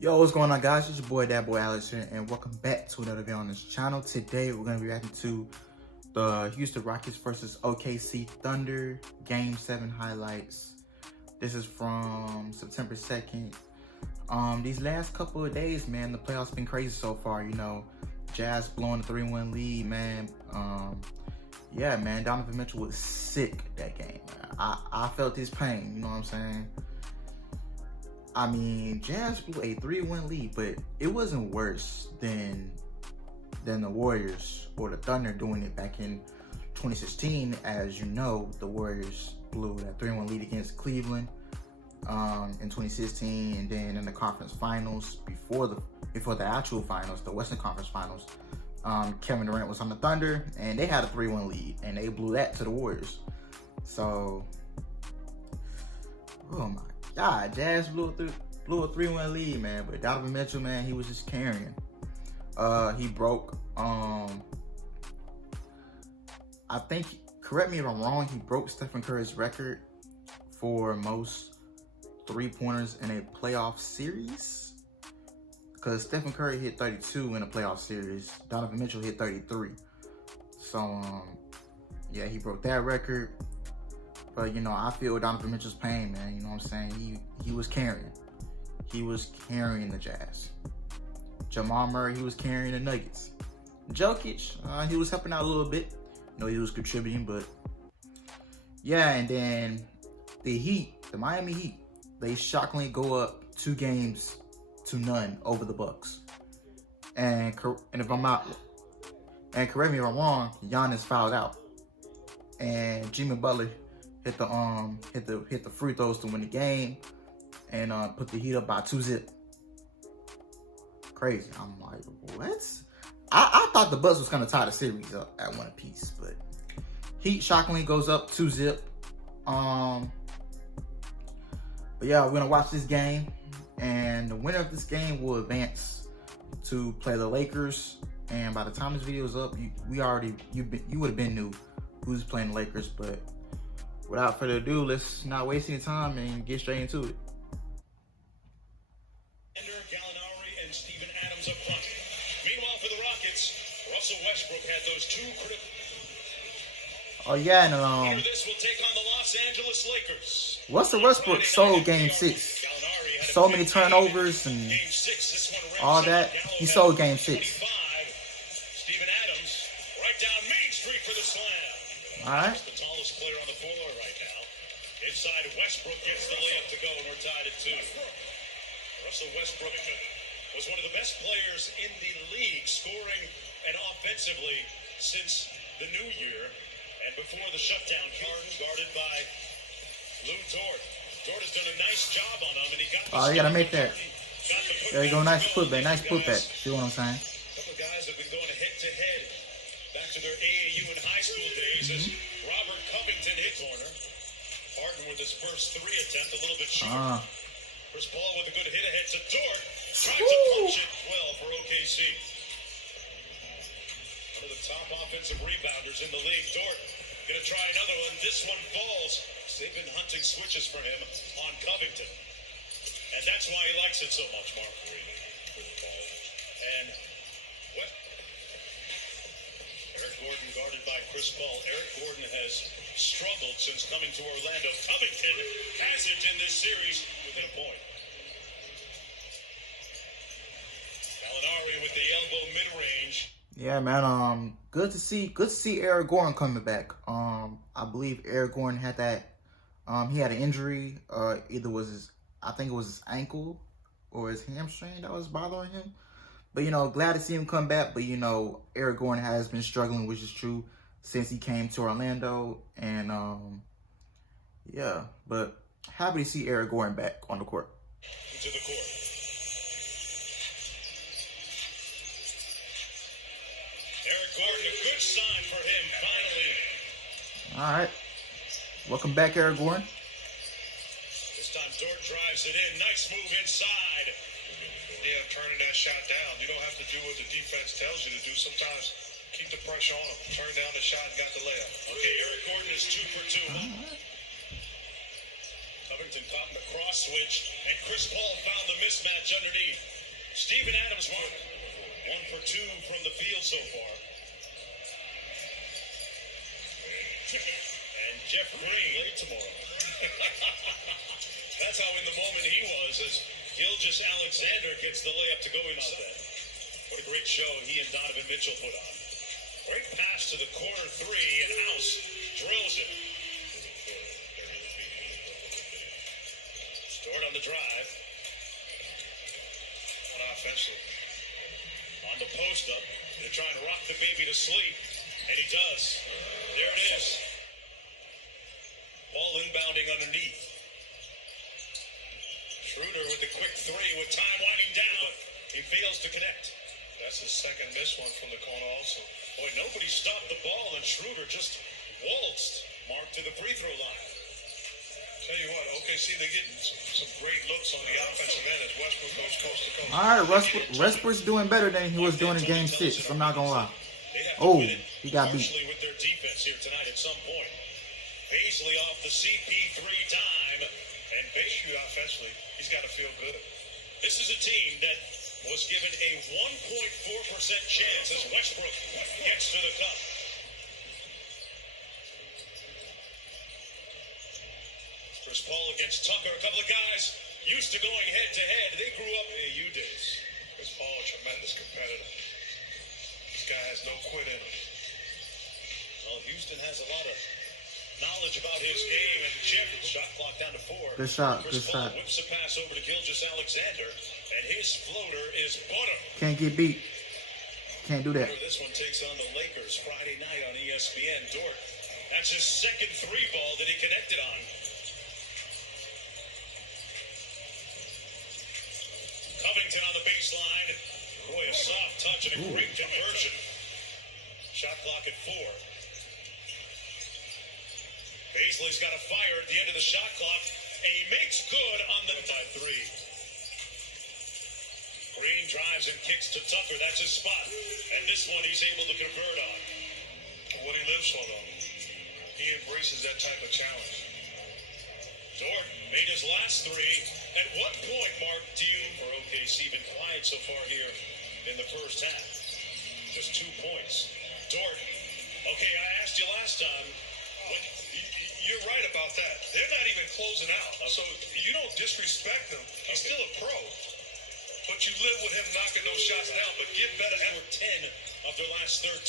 Yo, what's going on, guys? It's your boy, that boy Alex here, and welcome back to another video on this channel. Today, we're going to be reacting to the Houston Rockets versus OKC Thunder Game 7 highlights. This is from September 2nd. These last couple of days, man, the playoffs been crazy so far. You know, Jazz blowing a 3-1 lead, man. Yeah, man, Donovan Mitchell was sick that game. I felt his pain, you know what I'm saying? I mean, Jazz blew a 3-1 lead, but it wasn't worse than the Warriors or the Thunder doing it back in 2016. As you know, the Warriors blew that 3-1 lead against Cleveland in 2016, and then in the conference finals before the actual finals, the Western Conference Finals, Kevin Durant was on the Thunder, and they had a 3-1 lead, and they blew that to the Warriors. So, oh my God, Jazz blew a 3-1 lead, man. But Donovan Mitchell, man, he was just carrying. He broke, I think, correct me if I'm wrong, he broke Stephen Curry's record for most three-pointers in a playoff series. Because Stephen Curry hit 32 in a playoff series. Donovan Mitchell hit 33. So, yeah, he broke that record. But, you know, I feel Donovan Mitchell's pain, man. You know what I'm saying? He was carrying. He was carrying the Jazz. Jamal Murray, he was carrying the Nuggets. Jokic, he was helping out a little bit. You know, he was contributing, but yeah. And then the Heat, the Miami Heat, they shockingly go up 2-0 over the Bucks. And if I'm not, and correct me if I'm wrong, Giannis fouled out, and Jimmy Butler hit the free throws to win the game, and put the Heat up by 2-0. Crazy. I'm like, what? I thought the Bucks was gonna tie the series up at 1 apiece, but Heat shockingly goes up 2-0. But yeah, we're gonna watch this game, and the winner of this game will advance to play the Lakers. And by the time this video is up, you would have been knew who's playing the Lakers. But without further ado, let's not waste any time and get straight into it. And Steven Adams up front. Meanwhile, for the Rockets, Russell Westbrook had those two critical. Oh yeah, and This will take on the Los Angeles Lakers. Russell Westbrook sold Game 6. So many turnovers and all that. He sold Game 6. Steven Adams right down Main Street for the slam. All right. The tallest player on the floor right now. Inside, Westbrook gets the layup to go, and we're tied at 2. Russell Westbrook was one of the best players in the league, scoring and offensively since the new year. And before the shutdown, Harden guarded by Lou Dort. Dort has done a nice job on him, and he got you gotta make that. There you go, nice putback, nice putback. See what I'm saying? A couple of guys have been going head-to-head back to their AAU and high school days as Robert Covington hit corner. Harden with his first 3 attempt, a little bit short. Chris Paul with a good hit ahead to Dort. Trying to punch it well for OKC. One of the top offensive rebounders in the league. Dort gonna try another one. This one falls. They've been hunting switches for him on Covington. And that's why he likes it so much, Mark. And what? Eric Gordon guarded by Chris Paul. Eric Gordon has struggled since coming to Orlando. Covington hasn't in this series within a point. Gallinari with the elbow mid-range. Yeah, man. Good to see Eric Gordon coming back. I believe Eric Gordon had that. He had an injury. Either was I think it was his ankle or his hamstring that was bothering him. But you know, glad to see him come back. But you know, Eric Gordon has been struggling, which is true, since he came to Orlando. And yeah, but happy to see Eric Gordon back on the court. Into the court. Eric Gordon, a good sign for him, finally. All right. Welcome back, Eric Gordon. This time Dort drives it in. Nice move inside. Yeah, turning that shot down. You don't have to do what the defense tells you to do. Sometimes keep the pressure on him. Turn down the shot and got the layup. Okay, Eric Gordon is 2 for 2. Covington caught in the cross switch, and Chris Paul found the mismatch underneath. Steven Adams won 1 for 2 from the field so far. And Jeff Green late tomorrow. That's how in the moment he was, as Gilgeous-Alexander gets the layup to go inside. What a great show he and Donovan Mitchell put on. Great pass to the corner three, and House drills it. Stewart on the drive. On offensive. On the post up. They're trying to rock the baby to sleep, and he does. There it is. Ball inbounding underneath. Schroeder with the quick three with time winding down, but he fails to connect. That's his second missed one from the corner also. Boy, nobody stopped the ball, and Schroeder just waltzed Mark to the free throw line. Tell you what, OKC, they're getting some great looks on the offensive end as Westbrook goes coast to coast. All right, Westbrook's doing better than he was doing in Game 6. I'm not gonna lie. Oh, he got beat. With their defense here tonight at some point. Paisley off the CP3 dime, and Bayshoot offensively, he's got to feel good. This is a team that was given a 1.4% chance as Westbrook gets to the cup. Chris Paul against Tucker. A couple of guys used to going head-to-head. They grew up in AU days. Chris Paul, a tremendous competitor. This guy has no quit in him. Well, Houston has a lot of knowledge about his game, and Jeff, shot clock down to 4. Good shot, Chris good Paul shot. whips a pass over to Gilgeous-Alexander, and his floater is butter. Can't get beat. Can't do that. This one takes on the Lakers Friday night on ESPN. Dort, that's his second three ball that he connected on. Covington on the baseline. Boy, a soft touch and a great conversion. Shot clock at 4. Paisley's got a fire at the end of the shot clock, and he makes good on the by 3. Green drives and kicks to Tucker. That's his spot. And this one he's able to convert on. What he lives for, though. He embraces that type of challenge. Dort made his last 3. At what point, Mark, do you, or OKC, been quiet so far here in the first half? Just 2 points. Dort, okay, I asked you last time. You're right about that. They're not even closing out. So you don't disrespect him. He's still a pro. But you live with him knocking those shots down, but get better. Ever 10 of their last 13.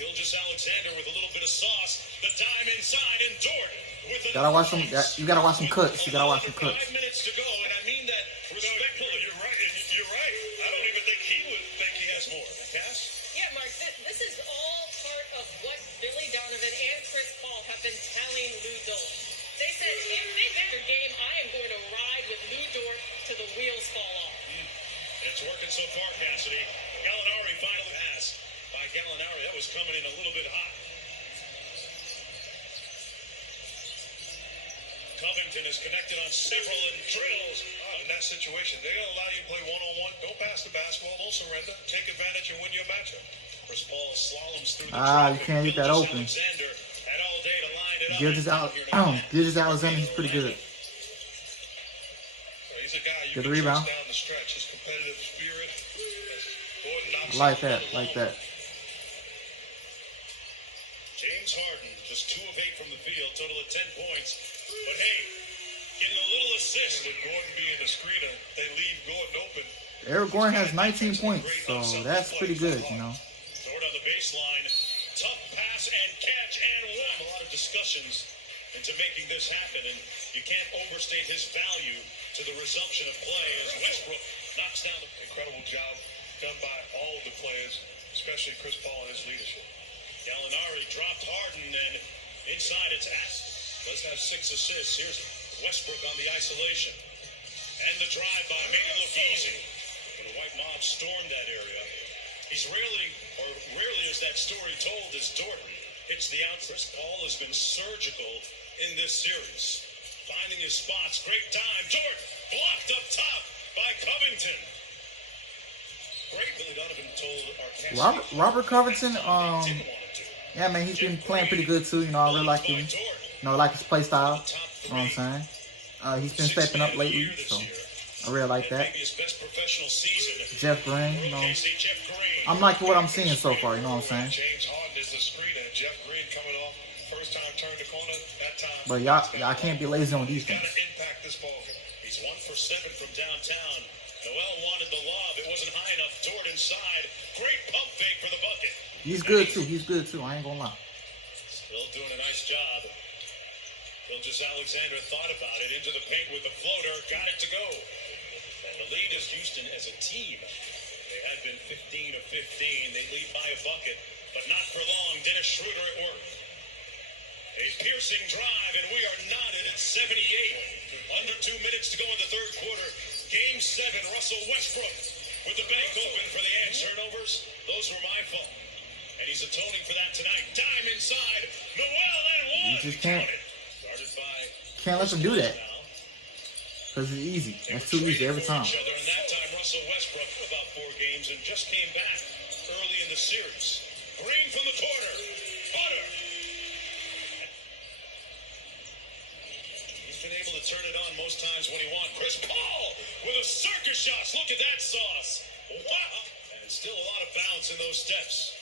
Gilgeous-Alexander with a little bit of sauce. The dime inside, and Dort with the... Gotta watch some. You gotta watch some cuts. You gotta watch some cuts. 5 minutes to go, and I mean that respectfully. You're right. You're right. I don't even think he would think he has more. Cass? Yeah, Mark, this is all part of what Billy Donovan and Chris Paul have been telling Lou Dort. They said, if they get their game, I am going to ride with Lou Dort till the wheels fall off. It's working so far, Cassidy. Gallinari finally has. By Gallinari, that was coming in a little bit hot. Covington is connected on several and drills. In that situation, they're going to allow you to play one-on-one. Don't pass the basketball. Don't surrender. Take advantage and win your matchup. Chris Paul slaloms through the you can't get that open. Had all day to line it up. Gilgeous-Alexander, he's pretty good. He's a guy you Good can rebound. trust down the stretch. His competitive spirit. Like that, like that. James Harden, just 2 of 8 from the field, total of 10 points. But hey, getting a little assist with Gordon being the screener. They leave Gordon open. Eric Gordon has 19 points, so that's pretty good, you know. Dort on the baseline, tough pass and catch and one. A lot of discussions into making this happen, and you can't overstate his value to the resumption of play as Westbrook knocks down the incredible job done by all of the players, especially Chris Paul and his leadership. Gallinari dropped Harden, and inside it's Aston. Does have 6 assists. Here's Westbrook on the isolation. And the drive-by made it look easy. But a white mob stormed that area. He's rarely is that story told as Dort hits the out. Chris Paul has been surgical in this series. Finding his spots. Great time. Dort blocked up top by Covington. Great. Billy Donovan told our Robert Covington, yeah, man, he's been playing pretty good too. You know, I really like him. You know, I like his play style. You know what I'm saying? He's been stepping up lately, so I really like that. Maybe his best professional season. Jeff Green, you know, Jeff Green. I'm liking what I'm seeing so far. You know what I'm saying? James Harden is the screener. Jeff Green coming off first time turn the corner that time. But y'all can't be lazy on defense. Gotta impact this ball game. He's 1 for 7 from downtown. Noel wanted the lob. It wasn't high enough. Dort inside. Great pump fake for the bucket. He's good too. He's good too. I ain't gonna lie. Still doing a nice job. Gilgeous Alexander thought about it. Into the paint with the floater. Got it to go. And the lead is Houston as a team. They had been 15 of 15. They lead by a bucket, but not for long. Dennis Schroeder at work. A piercing drive, and we are knotted at 78. Under 2 minutes to go in the third quarter. Game 7, Russell Westbrook with the bank open for the Ants. Turnovers, those were my fault. And he's atoning for that tonight. Dime inside. Noel and one. You just can't let them do that. Because it's easy. That's too easy every time. And that time, Russell Westbrook about 4 games and just came back early in the series. Green from the corner. Butter. He's been able to turn it on most times when he wants. Chris Paul with a circus shot. Look at that sauce. Wow. And still a lot of bounce in those steps.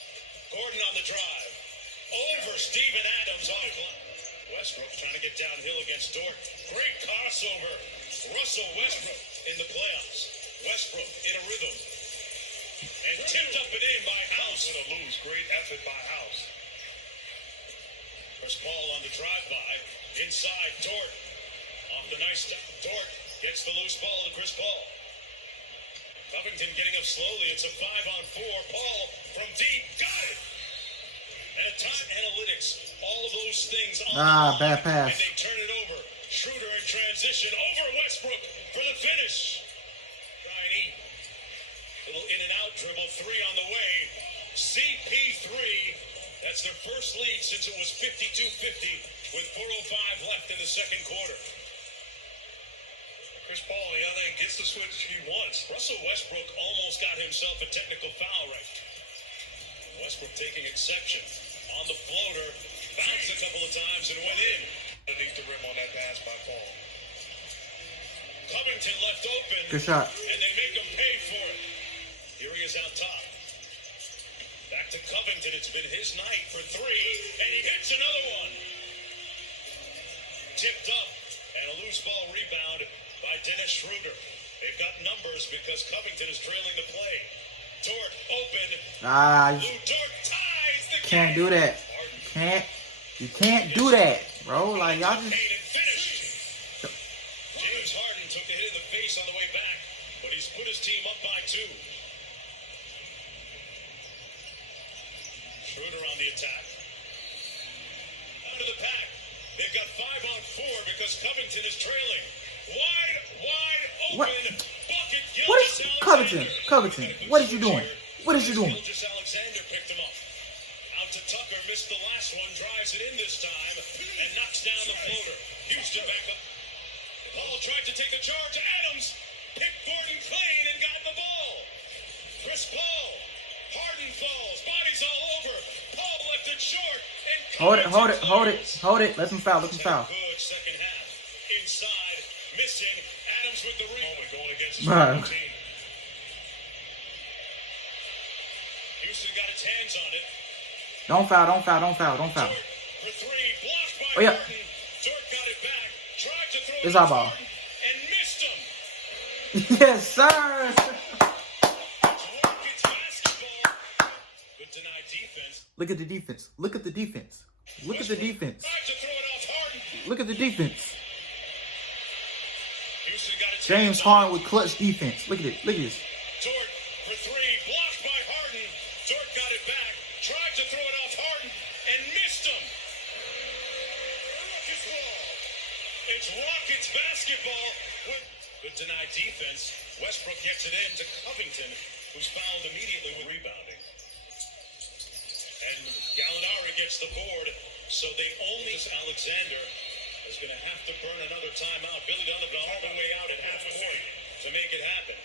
Gordon on the drive. Over Steven Adams on the clock. Westbrook trying to get downhill against Dort. Great crossover. Russell Westbrook in the playoffs. Westbrook in a rhythm. And tipped up and in by House. Going to lose. Great effort by House. Chris Paul on the drive-by. Inside, Dort. Off the nice step. Dort gets the loose ball to Chris Paul. Covington getting up slowly. It's a 5-on-4. Paul from deep. Got it. And a time analytics. All of those things on bad pass. And they turn it over. Schroeder in transition over Westbrook for the finish. Ryan little in and out dribble. 3 on the way. CP3. That's their first lead since it was 52-50 with 4:05 left in the second quarter. Chris Paul on the other end gets the switch he wants. Russell Westbrook almost got himself a technical foul right. Westbrook taking exception on the floater. Bounced a couple of times and went in. Underneath the rim on that pass by Paul. Covington left open. Good shot. And they make him pay for it. Here he is out top. Back to Covington. It's been his night for 3. And he hits another one. Tipped up. And a loose ball rebound by Dennis Schroeder. They've got numbers because Covington is trailing the play. Dort open. Lou Dort ties the game. Can't do that. You can't do that, bro. Like y'all just. James Harden took a hit in the face on the way back, but he's put his team up by 2. Schroeder on the attack. Out of the pack. They've got 5-on-4 because Covington is trailing. Wide open. What? Bucket. What is Covington? Covington, what is you doing? What is you doing? Gilgeous Alexander picked him up. Out to Tucker, missed the last one, drives it in this time, and knocks down the floater. Houston back up. Paul tried to take a charge. Adams picked Gordon clean and got the ball. Chris Paul. Harden falls. Bodies all over. Paul left it short. And Hold it. Let him foul. Good second half. Inside. Missing. Adams with the rebound. Going against his team. Houston got its hands on it. Don't foul. Dort for 3. Blocked by yeah. Harden. Dort got it back. Tried to throw It's it our ball. and missed him. Yes, sir. Rockets basketball. Good denied defense. Look at the defense. Look at the defense. Look at the defense. Tried to throw it off Harden. Look at the defense. Houston got its James hands on Harden with clutch defense. Look at it. Look at this. Dort for 3. Blocked by Harden. Dort got it back. Tried to throw it off Harden and missed him. Rockets ball. It's Rockets basketball with good denied defense. Westbrook gets it in to Covington, who's fouled immediately with rebounding. And Gallinari gets the board, so they only Alexander is going to have to burn another timeout. Billy Donovan all the way out at half court to make it happen.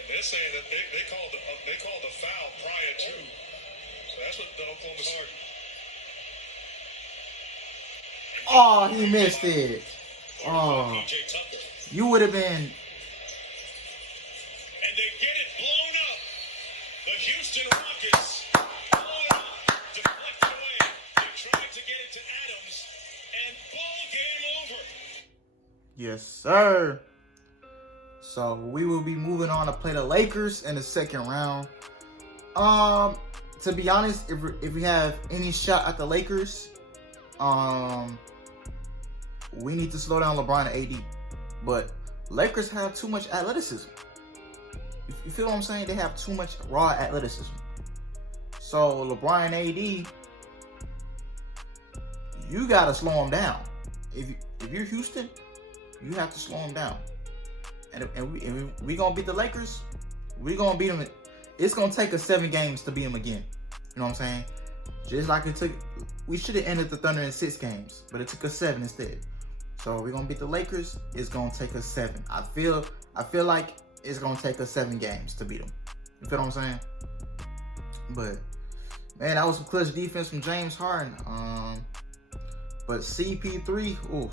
And they're saying that they called the foul prior to. So that's what the Oklahoma Harden. Oh, he missed it. Oh, PJ Tucker. you would have been. And they get it blown up. The Houston Rockets blow it up, deflect it away. They tried to get it to Adams, and ball game over. Yes, sir. So we will be moving on to play the Lakers in the second round. To be honest, if we have any shot at the Lakers, we need to slow down LeBron and AD. But Lakers have too much athleticism. You feel what I'm saying? They have too much raw athleticism. So LeBron and AD, you gotta slow them down. If you're Houston, you have to slow them down. And we gonna beat the Lakers. We gonna beat them. It's gonna take us 7 games to beat them again. You know what I'm saying? Just like it took. We should have ended the Thunder in 6 games, but it took us 7 instead. So we're gonna beat the Lakers. It's gonna take us 7. I feel like it's gonna take us 7 games to beat them. You feel what I'm saying? But man, that was some clutch defense from James Harden. But CP3, ooh,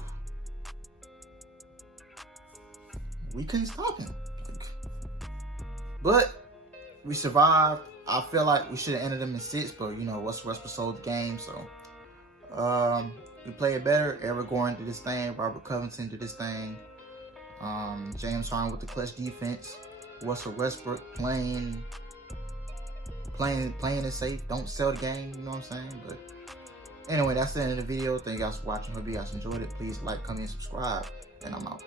we couldn't stop him. But we survived. I feel like we should have ended them in 6, but you know, Westbrook sold the game, so we played better. Eric Gordon did this thing. Robert Covington did this thing. James Harden with the clutch defense. Russell Westbrook playing it safe. Don't sell the game. You know what I'm saying? But anyway, that's the end of the video. Thank you guys for watching. Hope you guys enjoyed it. Please like, comment, and subscribe. And I'm out.